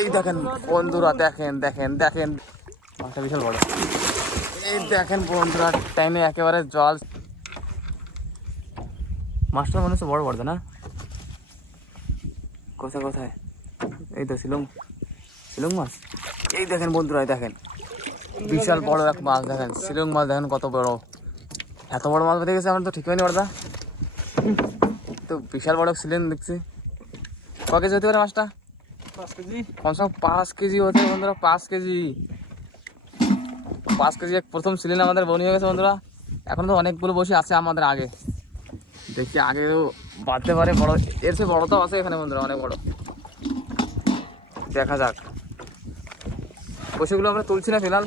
এই দেখেন, বন্ধুরা, দেখেন দেখেন দেখেন। মাছটা বিশাল বড়। এই দেখেন, বন্ধুরা, টাইমে একেবারে জল। মাছটা মনে হচ্ছে বড় বড় না? কোথায় কোথায়? এই তো শিলং শিলং মাছ? এই দেখেন, বন্ধুরা দেখেন। বিশাল বড় এক মাছ, দেখেন। শিলং মাছ, দেখেন কত বড়। এত বড় মাছ বেঁধে গেছে আমার তো ঠিক হয়নি, বড়দা। তো বিশাল বড় শিলং দেখছি। ক হতে পারে মাছটা? হতে বন্ধুরা, পাঁচ কেজি। পাঁচ কেজি প্রথম আমাদের বনি হয়ে গেছে বন্ধুরা। এখন তো অনেকগুলো বসে আছে আমাদের আগে। দেখি আগে বাঁধতে পারে বড়, এর চেয়ে তো আছে এখানে বন্ধুরা, অনেক বড়। দেখা যাক। বসেগুলো আমরা তুলছি না ফিলহাল।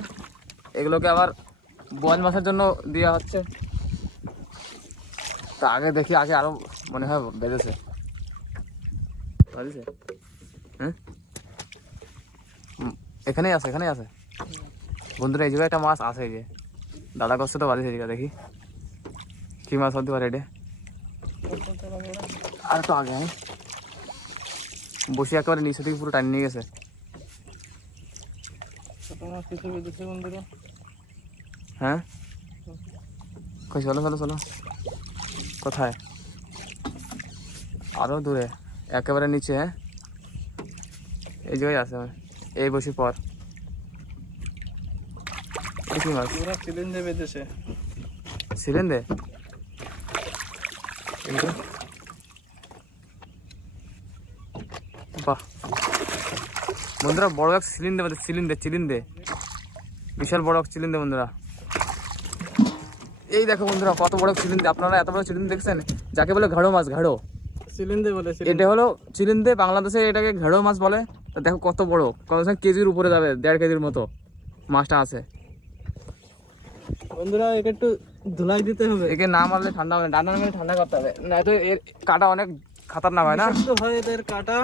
এগুলোকে আবার বয়েল মাছের জন্য দেওয়া হচ্ছে। তা আগে দেখি, আগে আরও মনে হয় বেঁধেছে? এখানেই আছে এখানেই আছে। বন্ধুরা এই জায়গায় একটা মাছ আছে এই যে। দাদা করছে তো বাজেছে এদিকে দেখি। কি মাছ হতে পারে এটা? আর তো আগে হ্যাঁ? বসে একেবারে নিচে থেকে পুরো টান নিয়ে গেছে। ছোট মাছ কিছু বেঁধেছে বন্ধুরা? হ্যাঁ? কই চলো চলো চলো। কোথায়? আরও দূরে একেবারে নিচে হ্যাঁ? এই জায়গায় আছে এই বসি পর। কি মাছ? বেঁধেছে? বাহ। বন্ধুরা বড় এক সিলিন্ডে বাদে সিলিন্ডে চিলিন্দে বিশাল বড় এক চিলিন্দে বন্ধুরা। এই দেখো বন্ধুরা কত বড় চিলিন্দে আপনারা এত বড় চিলিন্দে দেখছেন? যাকে বলে ঘাড়ো মাছ ঘাড়ো। এটা হলো চিলিন্দে বাংলাদেশে এটাকে ঘাড়ো মাছ বলে। তা দেখো কত বড়। কম কেজির উপরে যাবে দেড় কেজির মতো মাছটা আছে। বন্ধুরা এটা একটু ধুলাই দিতে হবে। একে না মারলে ঠান্ডা হবে ডান্ডা মেরে ঠান্ডা করতে হবে। না তো এর কাটা অনেক খাতারনাক হয় না? বিষাক্ত হয় এদের কাটা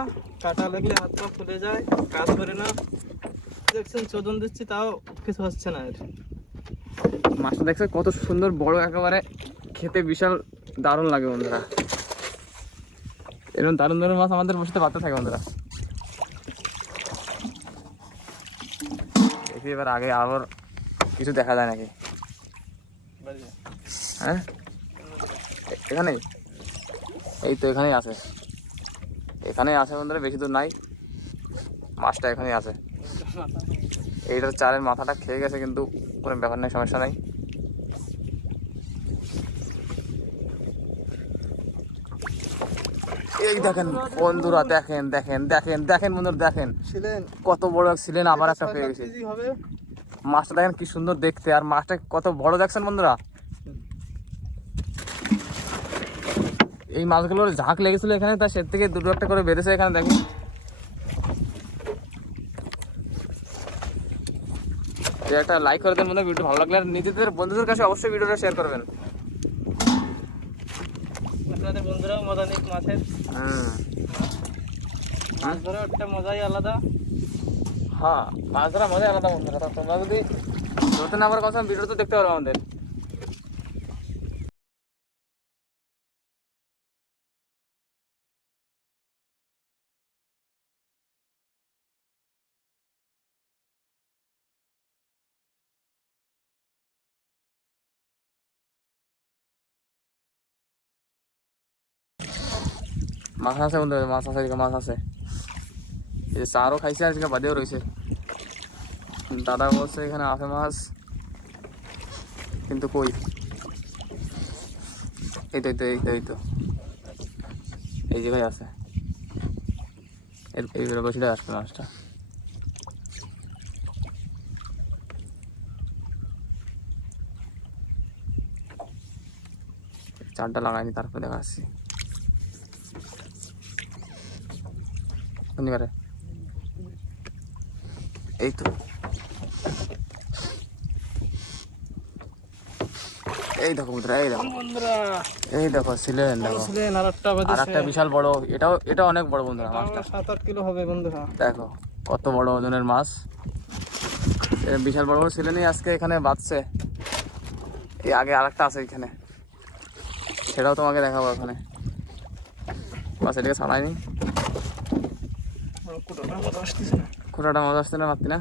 কাটা লাগলে হাত পা ফুলে যায় কাজ করে না। দেখছেন চোদন দিচ্ছি তাও কিছু হচ্ছে না এর। মাছটা দেখছে কত সুন্দর বড় একেবারে খেতে বিশাল দারুণ লাগে বন্ধুরা। এরকম দারুণ দারুণ মাছ আমাদের বসতে পারতে থাকে বন্ধুরা। দেখি এবার আগে আবার কিছু দেখা যায় নাকি? হ্যাঁ? এ- এখানেই? এই তো এখানেই আছে। এখানেই আছে বন্ধুরা, বেশি দূর নাই। মাছটা এখানেই আছে। এইটার চারের মাথাটা খেয়ে গেছে কিন্তু, কোনো ব্যাপার নেই, সমস্যা নাই। এই দেখেন বন্ধুরা দেখেন দেখেন দেখেন দেখেন বন্ধুরা দেখেন। কত বড় ছিলেন আবার একটা পেয়ে গেছে মাছটা দেখেন কি সুন্দর দেখতে আর মাছটা কত বড় দেখছেন বন্ধুরা? এই মাছগুলোর ঝাঁক লেগেছিল এখানে তা সে থেকে দুটো একটা করে বেড়েছে এখানে দেখুন। একটা লাইক করে দেন বন্ধু ভিডিও ভালো লাগলে আর নিজেদের বন্ধুদের কাছে অবশ্যই ভিডিওটা শেয়ার করবেন। বন্ধুরাও মজা নিক মাছের। হ্যাঁ। মাছ ধরা একটা মজাই আলাদা। হ্যাঁ মাছ ধরা মজাই আলাদা বন্ধুরা। তোমরা যদি নতুন আমার কথা ভিডিও তো দেখতে পারো আমাদের। মাছ আছে বন্ধু মাছ আছে মাছ আছে। এই যে চারও খাইছে আজকে বাদেও রয়েছে দাদা বলছে এখানে আছে মাছ। কিন্তু কই? এই তো এই তো এই তো এই তো এই জায়গায় আছে এর এই বসে আসবে মাছটা চারটা লাগাইনি তারপরে দেখা শনিবারে। এই তো। এই দেখো বন্ধুরা এই দেখো। এই দেখো একটা আর একটা বিশাল বড় এটাও এটা অনেক বড় বন্ধুরা তাও মাছটা। সাত আট কিলো হবে বন্ধুরা। দেখো কত বড় ওজনের মাছ। বিশাল বড় বড় আজকে এখানে বাঁচছে এই আগে আরেকটা আছে এখানে। সেটাও তোমাকে দেখাবো ওখানে মাছ এটাকে ছাড়াইনি কুটোটা আসতেছে। না মাছ আসছে না মারতি না?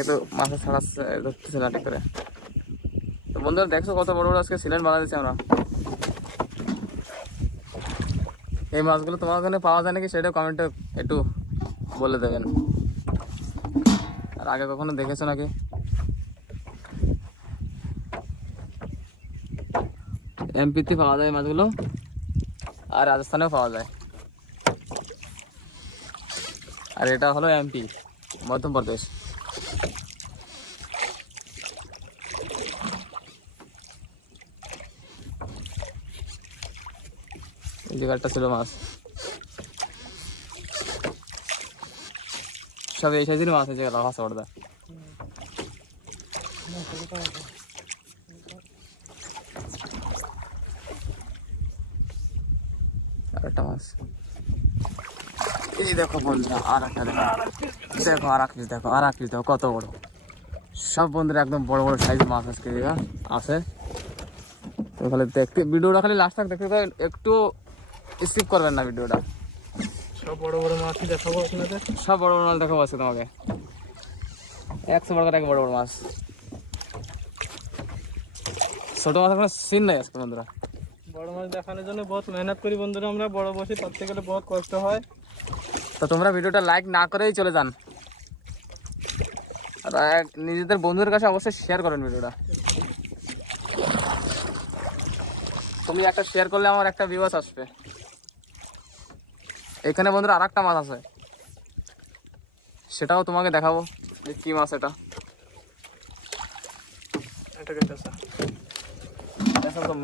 এ তো মাথা ছাড়াচ্ছে ধরতেছে লাঠি করে তো বন্ধুরা দেখছ কত বড় বড় আজকে সিলেন্ট বানা দিচ্ছি আমরা? এই মাছগুলো তোমার ওখানে পাওয়া যায় নাকি সেটা কমেন্টে একটু বলে দেবেন। আর আগে কখনো দেখেছ নাকি? এমপিতে পাওয়া যায় মাছগুলো। আর রাজস্থানেও পাওয়া যায়। আর এটা হলো এমপি মধ্যপ্রদেশ জায়গাটা ছিল মাছ। সব এই সাইজের মাছ আছে গেল হাসা আর একটা মাছ। এই দেখো বন্ধুরা আর একটা দেখো। দেখো আর এক piece দেখো আর এক piece দেখো কত বড়। সব বন্ধুরা একদম বড় বড় সাইজের মাছ আজকে দেখা আছে। তো খালি দেখতে ভিডিওটা খালি লাস্ট তক দেখতে একটু স্কিপ করবেন না ভিডিওটা। সব বড় বড় মাছই দেখাবো আপনাদের। সব বড় বড় মাছ দেখাবো আজকে তোমাকে। একশো বড় করে বড় বড় মাছ। ছোট মাছের কোনো সিন নাই আজকে বন্ধুরা। বড় মাছ দেখানোর জন্য বহুত মেহনত করি বন্ধুরা আমরা বড় বসে ধরতে গেলে বহুত কষ্ট হয়। তো তোমরা ভিডিওটা লাইক না করেই চলে যান। আর নিজেদের বন্ধুদের কাছে অবশ্যই শেয়ার করেন ভিডিওটা। তুমি একটা শেয়ার করলে আমার একটা ভিউয়ার্স আসবে। এখানে বন্ধুরা আর একটা মাছ আছে। সেটাও তোমাকে দেখাবো যে কি মাছ এটা।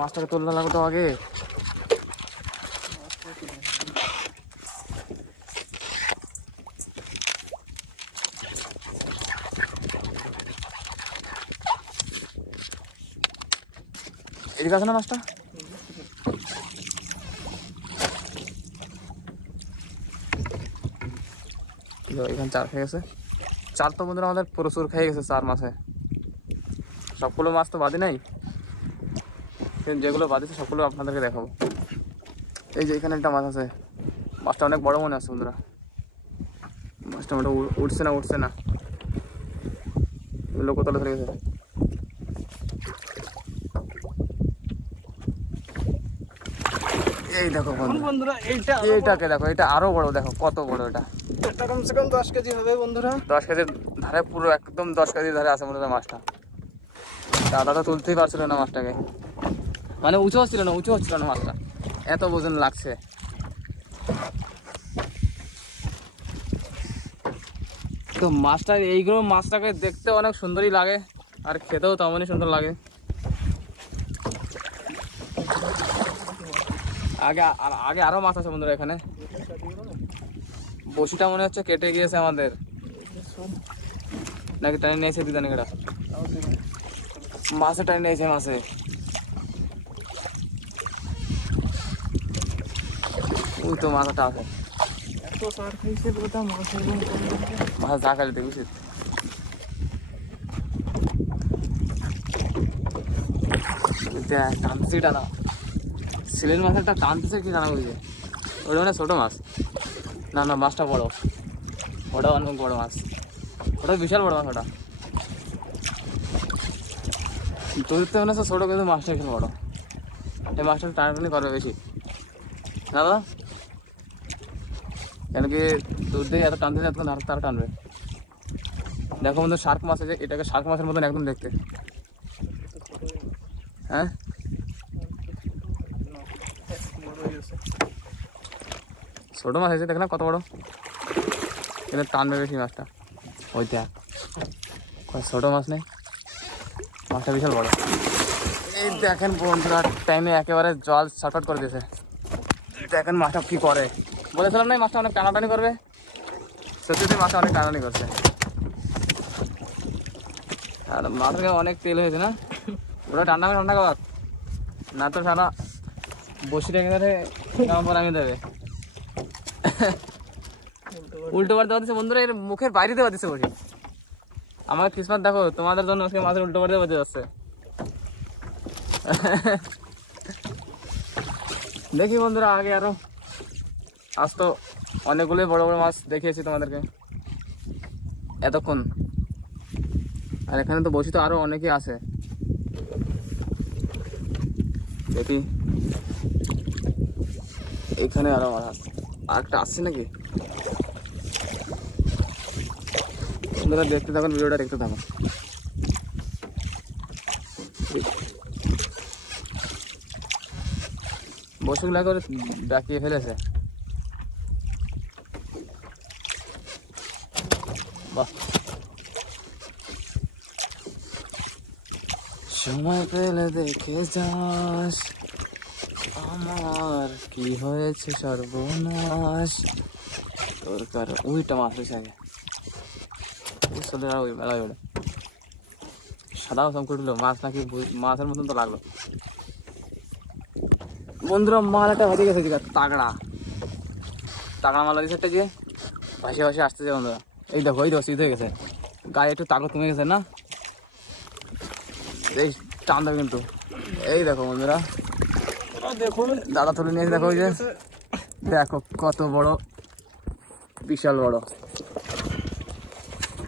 মাছটাকে তুলতে লাগবে তো আগে। এদিকে আছে না মাছটা। এখানে চার খেয়ে গেছে। চার তো বন্ধুরা আমাদের প্রচুর খেয়ে গেছে চার মাসে। সবগুলো মাছ তো বাদে নাই। যেগুলো বাদিছে সবগুলো আপনাদেরকে দেখাবো। এই যে এখানে একটা মাছ আছে। মাছটা অনেক বড় মনে আছে বন্ধুরা। মাছটা মোটা উঠছে না উঠছে না। লোক তলে ধরে গেছে? এই দেখো বন্ধু। বন্ধুরা এইটা এইটাকে দেখো এটা আরও বড় দেখো কত বড় এটা। এটা কমসে কম দশ কেজি হবে বন্ধুরা। দশ কেজির ধারে পুরো একদম দশ কেজির ধারে আছে মনে হয় মাছটা। দাদা তো তুলতেই পারছিল না মাছটাকে। মানে উঁচু হচ্ছিল না উঁচু হচ্ছিল না মাছটা। এত ওজন লাগছে। তো মাছটা এইগুলো মাছটাকে দেখতে অনেক সুন্দরই লাগে আর খেতেও তেমনই সুন্দর লাগে। আগে আগে আরও মাছ আছে বন্ধুরা এখানে। বসিটা মনে হচ্ছে কেটে গিয়েছে আমাদের। নাকি টাইম নিয়েছে দিদানি কেটা মাছে টাইম নিয়েছে মাছে। ওই তো মাথাটা আছে। মাছ। মাছ যা খালি দেখবি টানা সিলের মাছেরটা টানতেছে কি জানা বুঝে ওটা মানে ছোটো মাছ। না না, মাছটা বড়। ওটা অনেক বড় মাছ। ওটা বিশাল বড় মাছ ওটা। তোদের তো মনে হচ্ছে ছোটো, কিন্তু মাছটা এখানে বড়। এই মাছটা টানাটানি করবে বেশি। না দাদা কেন কি দুধ দিয়ে এত টানতে এত তার তার টানবে? দেখো বন্ধু, শার্ক মাছ আছে, এটাকে শার্ক মাছের মতন একদম দেখতে। হ্যাঁ? ছোটো মাছ আছে, দেখ না কত বড়। কিন্তু টানবে বেশি মাছটা। ওই দেখ। ছোটো মাছ নেই। মাছটা বিশাল বড়। এই দেখেন বন্ধুরা টাইমে একেবারে জল শর্টআউট করে দিয়েছে। দেখেন মাছটা কি করে। বলেছিলাম না মাছটা অনেক টানাটানি করবে? সত্যি মাছটা অনেক টানাটানি করছে। আর গায়ে অনেক তেল হয়েছে না? ওটা ঠান্ডা ঠান্ডা খাবার। না তো সারা বসি রেখে গেলে পর আমি দেবে। উল্টো বার দেওয়া দিচ্ছে বন্ধুরা, এর মুখের বাইরে দেওয়া দিচ্ছে বসি। আমার কিসমত দেখো, তোমাদের জন্য আজকে মাছের উল্টো বার দেওয়া যাচ্ছে। দেখি বন্ধুরা, আগে আরও। আজ তো অনেকগুলোই বড় বড় মাছ দেখিয়েছি তোমাদেরকে। এতক্ষণ। আর এখানে তো বসি তো আরও অনেকেই আছে। দেখি। এখানে আরও মাছ আছে আর একটা আসছে নাকি? বন্ধুরা, দেখতে থাকুন, ভিডিওটা দেখতে থাকুন। বসুগুলা করে ডাকিয়ে ফেলেছে। বাহ। সময় পেলে দেখে যাস। আমার কি হয়েছে সর্বনাশ? তোর কার ওইটা মাছ রয়েছে আগে চলে ওই মেলায় ওটা সাদা সংকট হলো মাছ নাকি মাছের মতন তো লাগল। বন্ধুরা, মাল একটা হয়ে গেছে তাগড়া। তাগড়া মাল দিয়েছে একটা যে ভাসে ভাসে আসতেছে বন্ধুরা। এই দেখো এই দেখো সিধ হয়ে গেছে। গায়ে একটু তাগড় কমে গেছে না? এই টান দেবে কিন্তু। এই দেখো বন্ধুরা। দেখুন দাদা তুলে নিয়ে দেখো ওই যে। দেখো কত বড়, বিশাল বড়।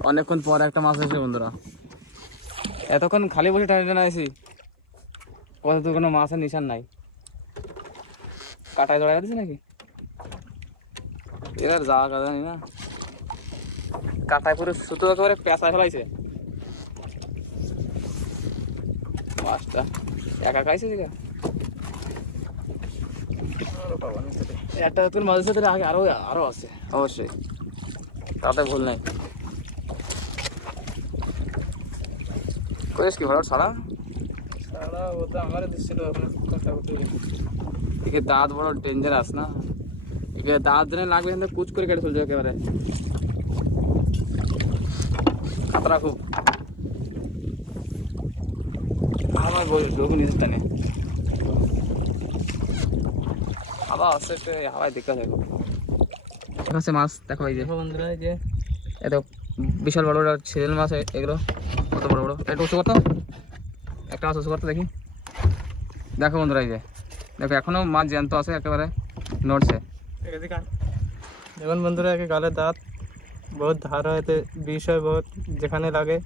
অনেকক্ষণ পর একটা মাছ হয়েছে বন্ধুরা। এতক্ষণ খালি বসে টানে টানে আছি কত তো কোনো মাছের নিশান নাই। কাটায় দৌড়াই দিচ্ছে নাকি? এবার যাওয়া কথা না। কাটায় পুরো সুতো একেবারে পেঁচায় ফেলাইছে। মাছটা একা খাইছে দিকে একটা নতুন মাঝে সাথে আগে আরও আরও আছে। অবশ্যই। তাতে ভুল নাই। করিস কি ভালো ছাড়া সারা? ও তো আমার দিচ্ছিল একে দাঁত বড় ডেঞ্জারাস না। একে দাঁত দিনে লাগবে কুচ করে কেটে চলছে একেবারে। খাতরা খুব। আমার লোক নিজের টানে হাওয়া একটু এই হাওয়ায় দেখতে থাকো আছে মাছ দেখো এই যে। দেখো বন্ধুরা এই যে। এত বিশাল বড় বড় ছেলেল মাছ এগুলো কত বড় বড়। একটু উঁচু করতো একটা মাছ উঁচু করতো দেখি। দেখো বন্ধুরা এই যে। দেখো এখনও মাছ জ্যান্ত আছে একেবারে নড়ছে। দেখুন বন্ধুরা একে গালে দাঁত বহুত ধার হয় বিষ হয় বহুত যেখানে লাগে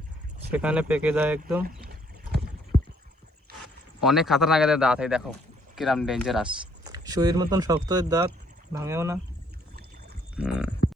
সেখানে পেকে যায় একদম। অনেক খাতারনাক দাঁত এই দেখো কিরাম ডেঞ্জারাস শরীর মতন শক্ত দাঁত ভাঙেও না।